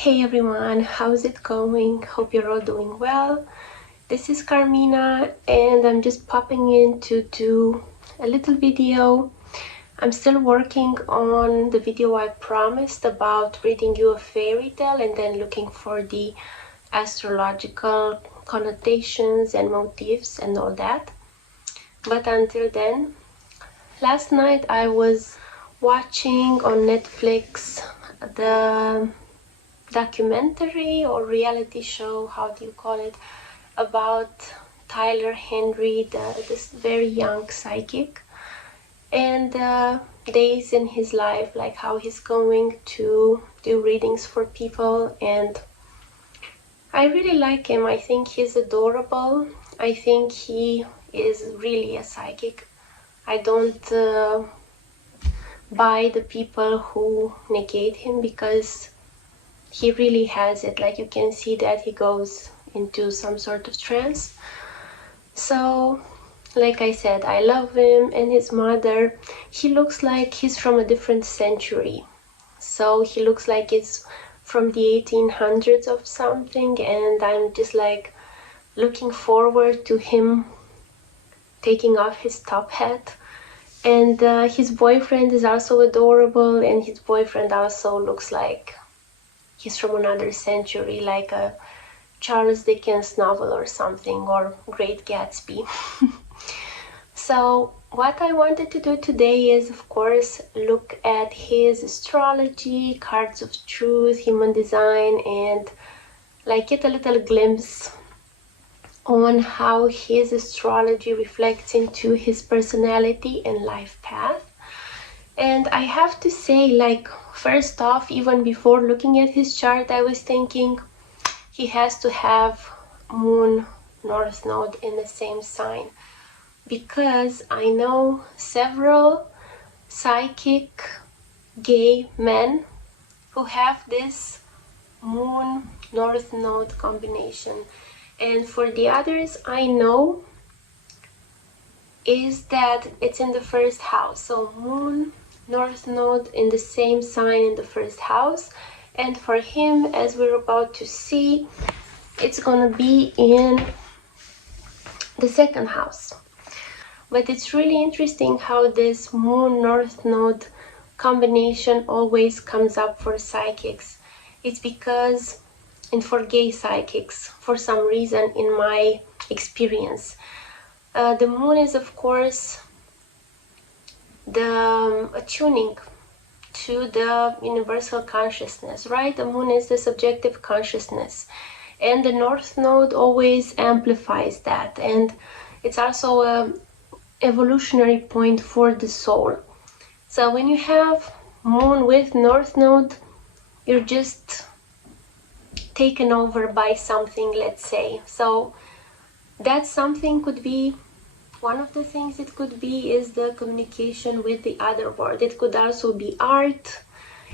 Hey everyone, how's it going? Hope you're all doing well. This is Carmina and I'm just popping in to do a little video. I'm still working on the video I promised about reading you a fairy tale and then looking for the astrological connotations and motifs and all that. But until then, last night I was watching on Netflix the documentary or reality show, how do you call it, about Tyler Henry, this very young psychic, and days in his life, like how he's going to do readings for people. And I really like him. I think he's adorable. I think he is really a psychic. I don't buy the people who negate him, because he really has it. Like, you can see that he goes into some sort of trance. So, like I said, I love him. And his mother, he looks like he's from a different century. So he looks like it's from the 1800s of something, and I'm just like looking forward to him taking off his top hat. And his boyfriend is also adorable, and his boyfriend also looks like he's from another century, like a Charles Dickens novel or something, or Great Gatsby. So what I wanted to do today is, of course, look at his astrology, cards of truth, human design, and like get a little glimpse on how his astrology reflects into his personality and life path. And I have to say, like, first off, even before looking at his chart, I was thinking he has to have Moon North Node in the same sign, because I know several psychic gay men who have this Moon North Node combination. And for the others, I know is that it's in the first house. So Moon North Node in the same sign in the first house, and for him, as we're about to see, it's gonna be in the second house. But it's really interesting how this Moon North Node combination always comes up for psychics. It's because, and for gay psychics, for some reason, in my experience, the moon is, of course, the attuning to the universal consciousness, right? The moon is the subjective consciousness, and the North Node always amplifies that, and it's also a evolutionary point for the soul. So when you have moon with North Node, you're just taken over by something, let's say. So that something could be, one of the things it could be is the communication with the other world. It could also be art.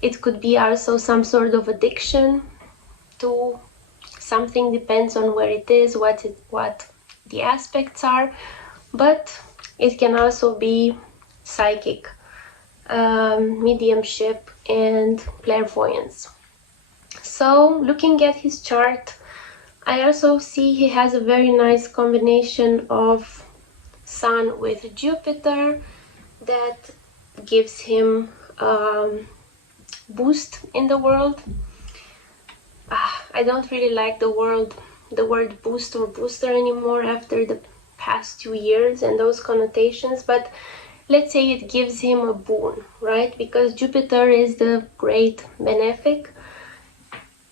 It could be also some sort of addiction to something, depends on where it is, what the aspects are. But it can also be psychic, mediumship, and clairvoyance. So looking at his chart, I also see he has a very nice combination of Sun with Jupiter that gives him boost in the world. I don't really like the word boost or booster anymore after the past 2 years and those connotations, but let's say it gives him a boon, right? Because Jupiter is the great benefic,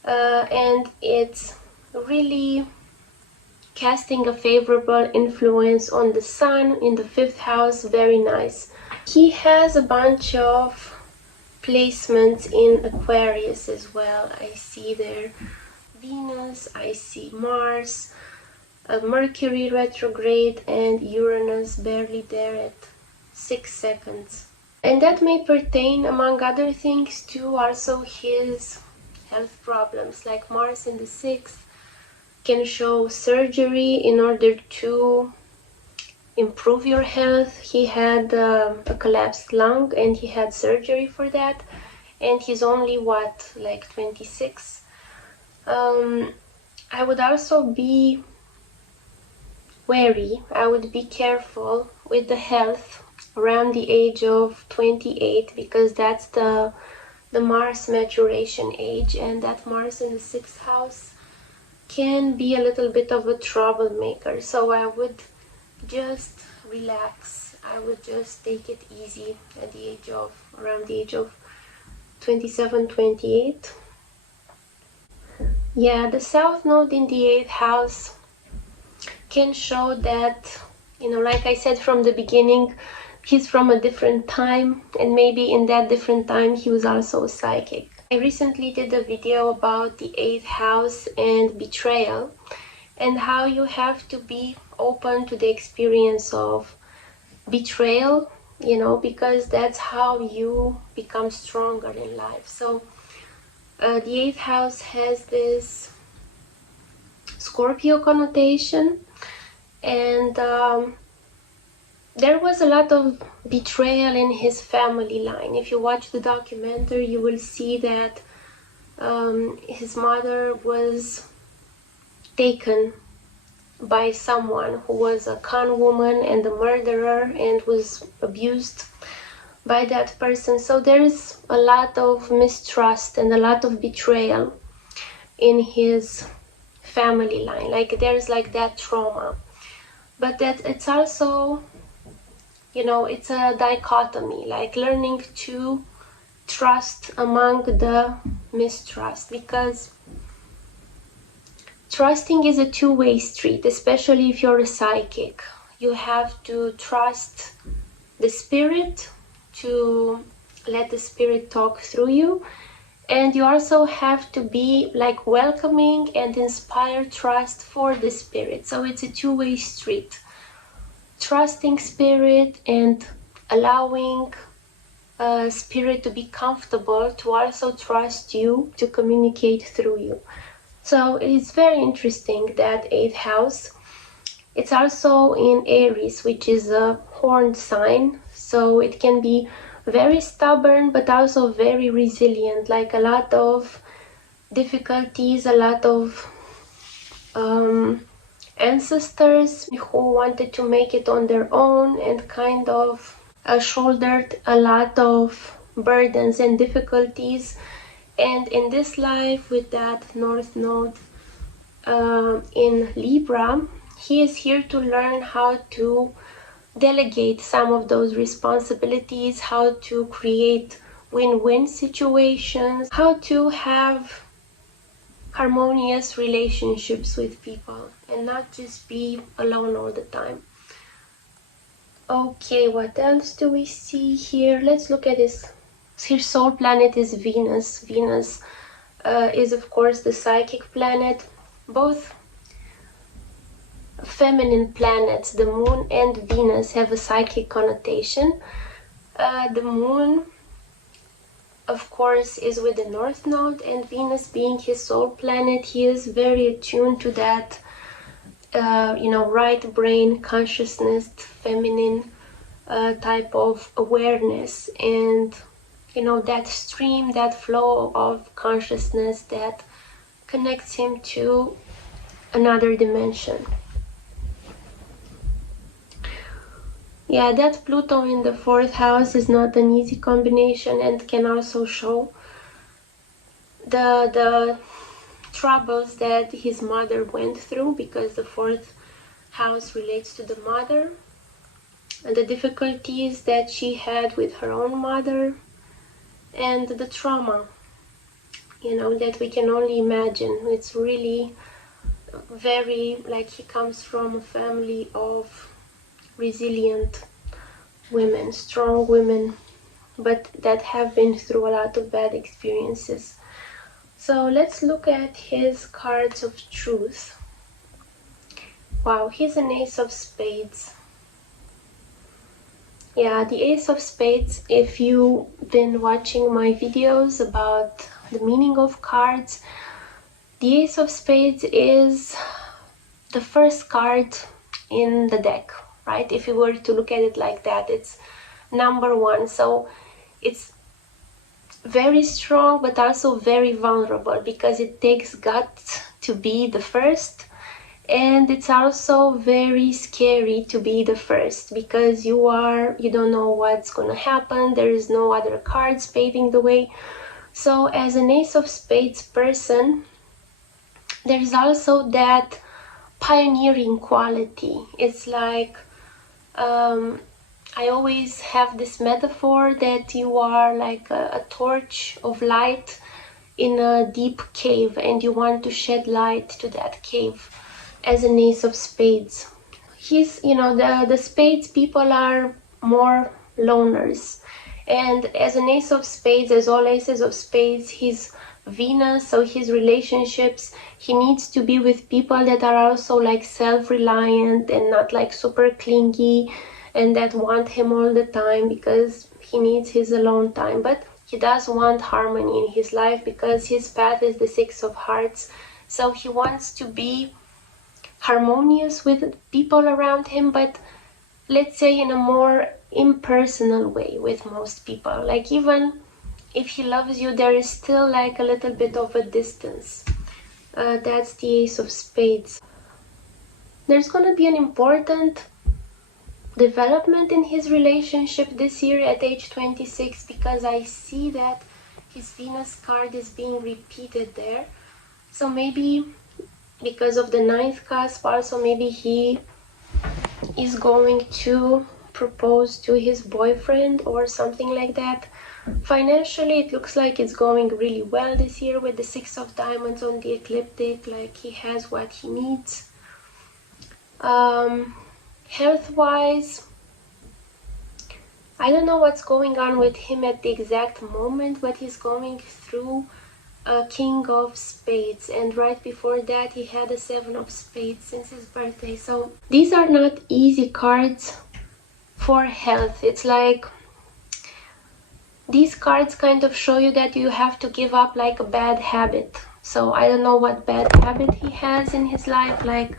and it's really casting a favorable influence on the Sun in the 5th house. Very nice. He has a bunch of placements in Aquarius as well. I see there Venus, I see Mars, Mercury retrograde, and Uranus barely there at 6 seconds. And that may pertain, among other things, to also his health problems, like Mars in the 6th can show surgery in order to improve your health. He had a collapsed lung and he had surgery for that, and he's only like 26. I would also be wary. I would be careful with the health around the age of 28, because that's the Mars maturation age, and that Mars in the 6th house can be a little bit of a troublemaker. So I would just relax. I would just take it easy at the age of, around the age of 27, 28. Yeah, the South Node in the 8th house can show that, like I said from the beginning, he's from a different time, and maybe in that different time he was also psychic. I recently did a video about the 8th house and betrayal, and how you have to be open to the experience of betrayal, because that's how you become stronger in life. So the 8th house has this Scorpio connotation, and there was a lot of betrayal in his family line. If you watch the documentary, you will see that his mother was taken by someone who was a con woman and a murderer, and was abused by that person. So there is a lot of mistrust and a lot of betrayal in his family line. Like there's like that trauma, but that it's also, it's a dichotomy, like learning to trust among the mistrust, because trusting is a two-way street, especially if you're a psychic. You have to trust the spirit, to let the spirit talk through you, and you also have to be like welcoming and inspire trust for the spirit. So it's a two-way street. Trusting spirit and allowing spirit to be comfortable to also trust you, to communicate through you. So it's very interesting that 8th house. It's also in Aries, which is a horned sign. So it can be very stubborn, but also very resilient. Like a lot of difficulties, a lot of ancestors who wanted to make it on their own, and kind of shouldered a lot of burdens and difficulties. And in this life, with that North Node in Libra, he is here to learn how to delegate some of those responsibilities, how to create win-win situations, how to have harmonious relationships with people, and not just be alone all the time. Okay, what else do we see here? Let's look at his soul planet is Venus. Venus is of course the psychic planet. Both feminine planets, the moon and Venus, have a psychic connotation. The moon, of course, is with the North Node, and Venus being his soul planet, he is very attuned to that right brain consciousness, feminine type of awareness, and that stream, that flow of consciousness that connects him to another dimension. Yeah, that Pluto in the 4th house is not an easy combination, and can also show the troubles that his mother went through, because the 4th house relates to the mother, and the difficulties that she had with her own mother, and the trauma, that we can only imagine. It's really very, like, he comes from a family of resilient women, strong women, but that have been through a lot of bad experiences. So let's look at his cards of truth. Wow, he's an Ace of Spades. Yeah, the Ace of Spades, if you've been watching my videos about the meaning of cards, the Ace of Spades is the first card in the deck, right? If you were to look at it like that, it's number one. So it's very strong but also very vulnerable, because it takes guts to be the first, and it's also very scary to be the first, because you don't know what's gonna happen. There is no other cards paving the way. So as an Ace of Spades person, there is also that pioneering quality. It's like, I always have this metaphor that you are like a torch of light in a deep cave, and you want to shed light to that cave as an Ace of Spades. The Spades people are more loners, and as an Ace of Spades, as all Aces of Spades, he's Venus, so his relationships, he needs to be with people that are also like self-reliant and not like super clingy and that want him all the time, because he needs his alone time. But he does want harmony in his life, because his path is the Six of Hearts, so he wants to be harmonious with people around him, but let's say in a more impersonal way with most people. Like, even if he loves you, there is still like a little bit of a distance. That's the Ace of Spades. There's gonna be an important development in his relationship this year at age 26, because I see that his Venus card is being repeated there. So maybe because of the ninth cusp, also maybe he is going to propose to his boyfriend or something like that. Financially, it looks like it's going really well this year with the Six of Diamonds on the ecliptic. Like, he has what he needs. Health-wise, I don't know what's going on with him at the exact moment, but he's going through a King of Spades, and right before that he had a Seven of Spades since his birthday. So these are not easy cards for health. It's like these cards kind of show you that you have to give up like a bad habit. So I don't know what bad habit he has in his life, like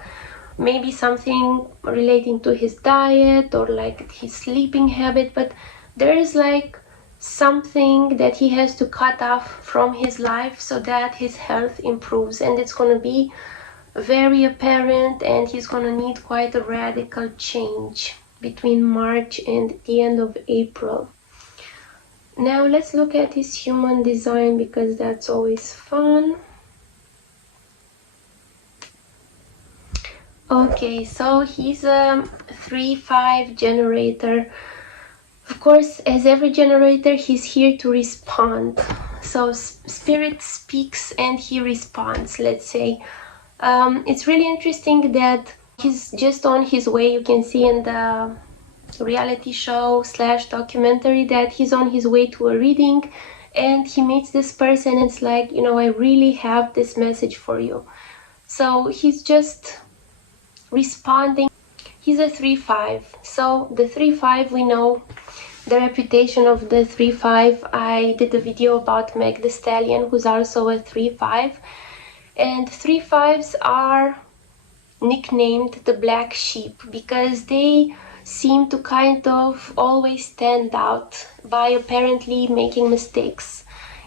maybe something relating to his diet or like his sleeping habit, but there is like something that he has to cut off from his life so that his health improves, and it's going to be very apparent, and he's going to need quite a radical change between March and the end of April. Now let's look at his human design, because that's always fun. Okay, so he's a 3-5 generator. Of course, as every generator, he's here to respond. So Spirit speaks and he responds, let's say. It's really interesting that he's just on his way. You can see in the reality show / documentary that he's on his way to a reading, and he meets this person, and it's like, I really have this message for you. So he's just responding. He's a 3-5. So the 3-5, we know the reputation of the 3-5. I did a video about Meg the Stallion, who's also a 3-5. And 3-5s are nicknamed the black sheep because they seem to kind of always stand out by apparently making mistakes.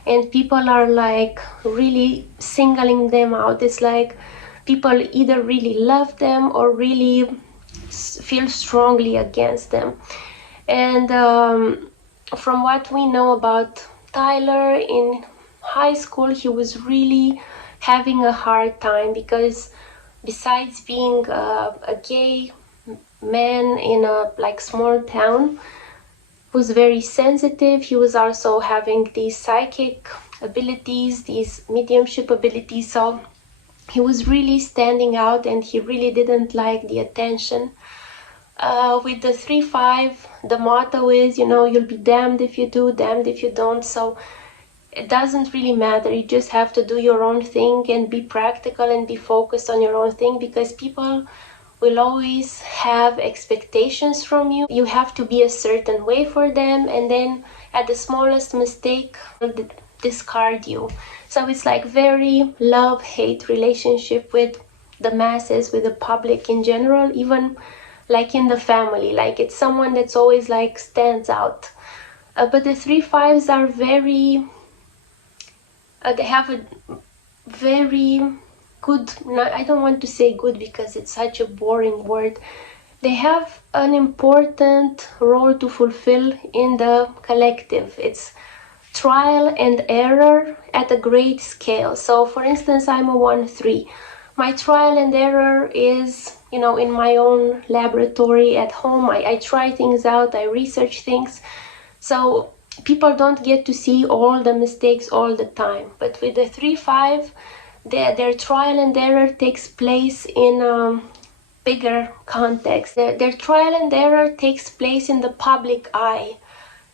And people are like really singling them out. It's like people either really love them or really feel strongly against them. And from what we know about Tyler, in high school he was really having a hard time, because besides being a gay man in a like small town who's very sensitive, he was also having these psychic abilities, these mediumship abilities. So he was really standing out, and he really didn't like the attention. With the 3-5, the motto is, you'll be damned if you do, damned if you don't. So it doesn't really matter. You just have to do your own thing and be practical and be focused on your own thing, because people will always have expectations from you. You have to be a certain way for them, and then at the smallest mistake, they'll discard you. So it's like very love-hate relationship with the masses, with the public in general, even like in the family. Like it's someone that's always like stands out. But the 3-5s are very They have a very good, I don't want to say good because it's such a boring word. They have an important role to fulfill in the collective. It's trial and error at a great scale. So for instance, I'm a 1-3. My trial and error is, you know, in my own laboratory at home. I try things out, I research things. So people don't get to see all the mistakes all the time. But with the 3-5, their trial and error takes place in a bigger context. Their trial and error takes place in the public eye.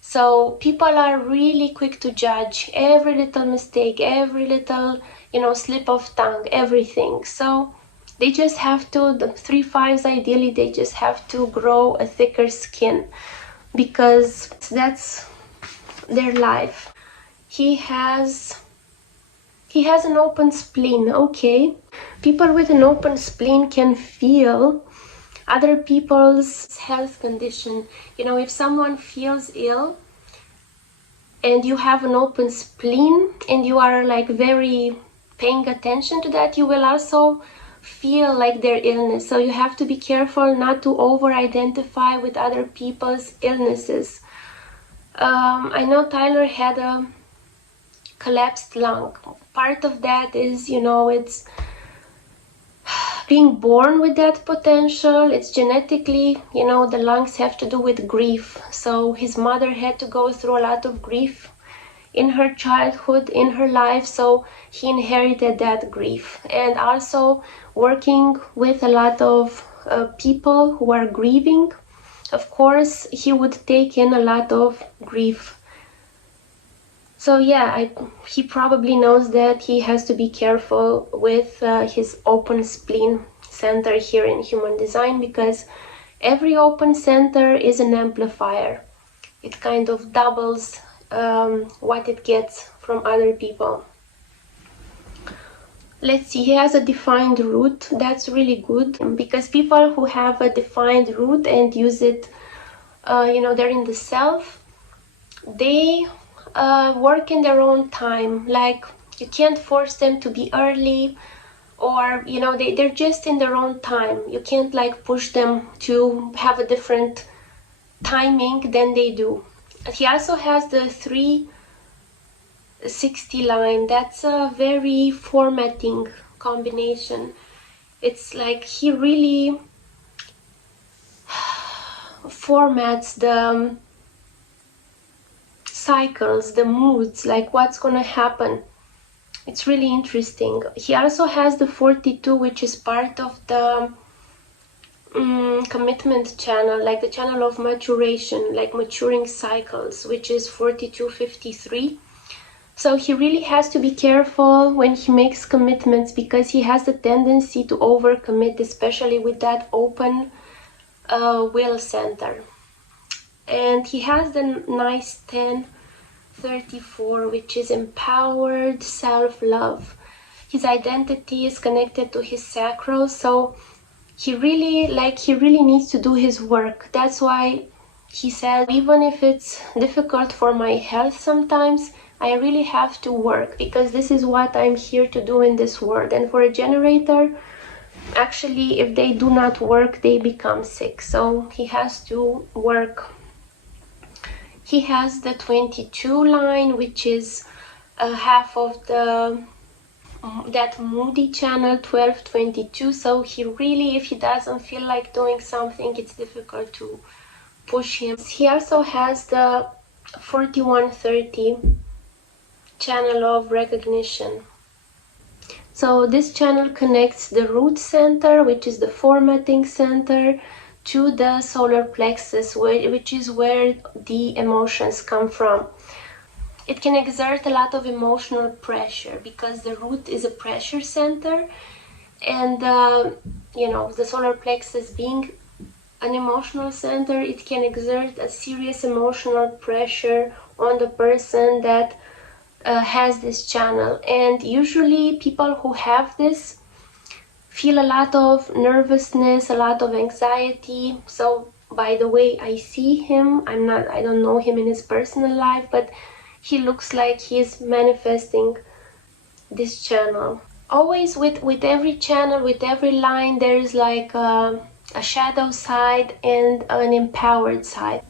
So people are really quick to judge every little mistake, every little, you know, slip of tongue, everything. So they just have to, the 3-5s ideally, they just have to grow a thicker skin because that's their life. He has an open spleen. Okay, people with an open spleen can feel other people's health condition. You know, if someone feels ill and you have an open spleen and you are like very paying attention to that, you will also feel like their illness. So you have to be careful not to over-identify with other people's illnesses. I know Tyler had a collapsed lung. Part of that is, you know, it's being born with that potential. It's genetically, you know, the lungs have to do with grief. So his mother had to go through a lot of grief in her childhood, in her life, so he inherited that grief. And also working with a lot of people who are grieving, of course, he would take in a lot of grief. So yeah, he probably knows that he has to be careful with his open spleen center here in human design, because every open center is an amplifier. It kind of doubles what it gets from other people. Let's see, he has a defined root. That's really good, because people who have a defined root and use it, you know, they're in the self, they work in their own time. Like, you can't force them to be early, or, you know, they're just in their own time. You can't like push them to have a different timing than they do. He also has the 360 line. That's a very formatting combination. It's like he really formats the cycles, the moods, like what's gonna happen. It's really interesting. He also has the 42, which is part of the commitment channel, like the channel of maturation, like maturing cycles, which is 4253. So he really has to be careful when he makes commitments, because he has the tendency to overcommit, especially with that open will center. And he has the nice 1034, which is empowered self-love. His identity is connected to his sacral, so he really needs to do his work. That's why he said, even if it's difficult for my health sometimes, I really have to work, because this is what I'm here to do in this world. And for a generator, actually, if they do not work, they become sick. So he has to work. He has the 22 line, which is half of the that moody channel, 1222. So he really, if he doesn't feel like doing something, it's difficult to push him. He also has the 4130 channel of recognition. So this channel connects the root center, which is the formatting center, to the solar plexus, which is where the emotions come from. It can exert a lot of emotional pressure, because the root is a pressure center, and you know, the solar plexus being an emotional center, it can exert a serious emotional pressure on the person that has this channel. And usually people who have this feel a lot of nervousness, a lot of anxiety. So, by the way, I see him, I don't know him in his personal life, but he looks like he's manifesting this channel. Always with every channel, with every line, there is like a shadow side and an empowered side.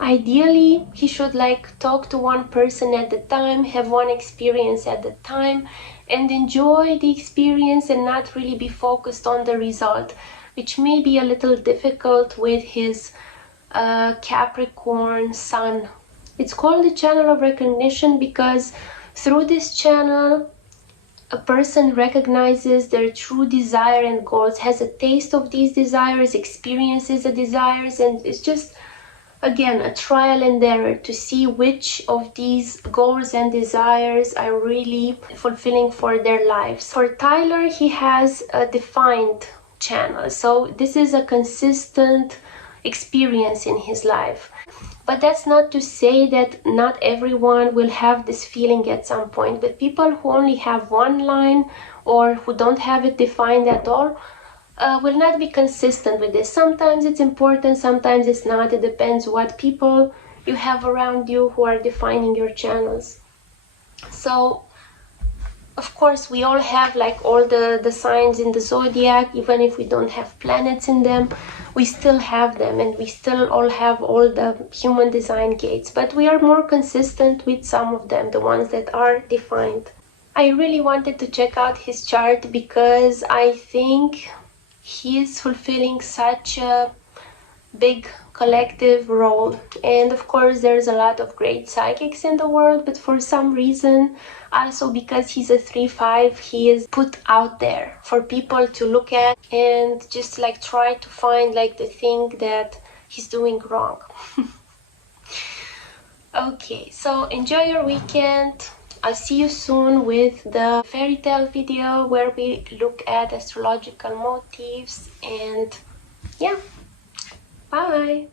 Ideally, he should like talk to one person at a time, have one experience at a time, and enjoy the experience and not really be focused on the result, which may be a little difficult with his Capricorn Sun. It's called the channel of recognition because through this channel, a person recognizes their true desire and goals, has a taste of these desires, experiences the desires, and it's just, again, a trial and error to see which of these goals and desires are really fulfilling for their lives. For Tyler, he has a defined channel, so this is a consistent experience in his life. But that's not to say that not everyone will have this feeling at some point. But people who only have one line or who don't have it defined at all will not be consistent with this. Sometimes it's important, sometimes it's not. It depends what people you have around you who are defining your channels. So, of course, we all have like all the signs in the zodiac, even if we don't have planets in them. We still have them, and we still all have all the human design gates, but we are more consistent with some of them, the ones that are defined. I really wanted to check out his chart because I think he is fulfilling such a big collective role, and of course there's a lot of great psychics in the world, but for some reason, also because he's a 3-5, he is put out there for people to look at and just like try to find like the thing that he's doing wrong. Okay, so enjoy your weekend. I'll see you soon with the fairy tale video where we look at astrological motifs, and yeah, bye.